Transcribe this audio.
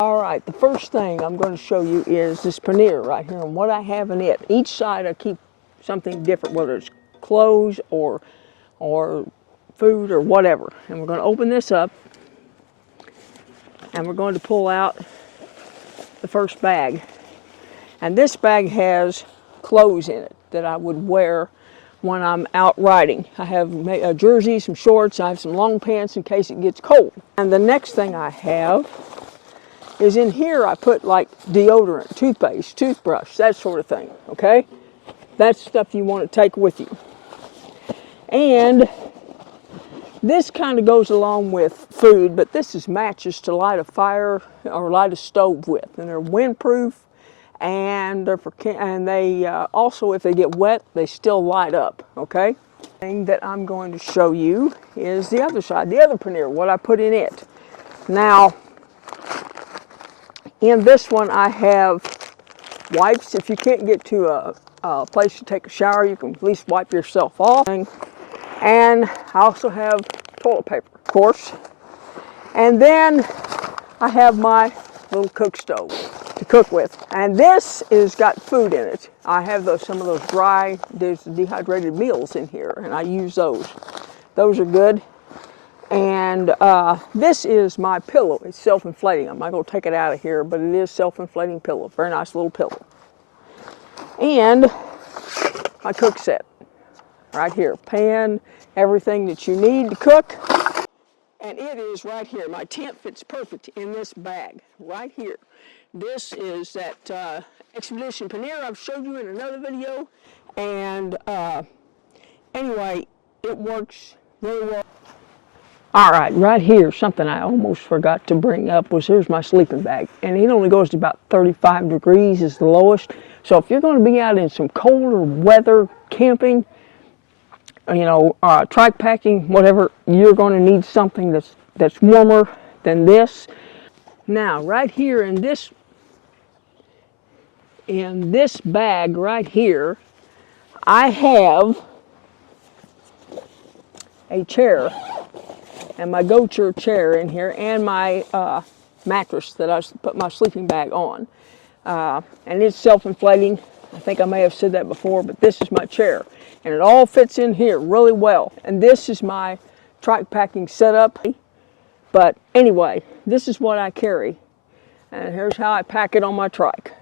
All right, the first thing I'm going to show you is this pannier right here and what I have in it. Each side I keep something different, whether it's clothes or food or whatever. And we're going to open this up and we're going to pull out the first bag. And this bag has clothes in it that I would wear when I'm out riding. I have a jersey, some shorts, I have some long pants in case it gets cold. And the next thing I have is in here I put like deodorant, toothpaste, toothbrush, that sort of thing, okay? That's stuff you want to take with you. And this kind of goes along with food, but this is matches to light a fire or light a stove with. And they're windproof, and they also, if they get wet, they still light up, okay? The thing that I'm going to show you is the other side, the other pannier, what I put in it. Now, in this one I have wipes. If you can't get to a place to take a shower, you can at least wipe yourself off. And I also have toilet paper, of course. And then I have my little cook stove to cook with. And this has got food in it. I have some of those there's dehydrated meals in here, and I use those. Those are good. And this is my pillow. It's self-inflating. I'm not going to take it out of here, but it is self-inflating pillow. Very nice little pillow. And my cook set right here. Pan, everything that you need to cook. And it is right here. My tent fits perfect in this bag right here. This is that Expedition pannier I've showed you in another video. And anyway, it works very well. All right, right here, something I almost forgot to bring up was here's my sleeping bag. And it only goes to about 35 degrees is the lowest. So if you're going to be out in some colder weather, camping, you know, trike packing, whatever, you're going to need something that's warmer than this. Now, right here in this bag right here, I have a chair. And my go-to chair in here, and my mattress that I put my sleeping bag on. And it's self-inflating. I think I may have said that before, but this is my chair. And it all fits in here really well. And this is my trike packing setup. But anyway, this is what I carry. And here's how I pack it on my trike.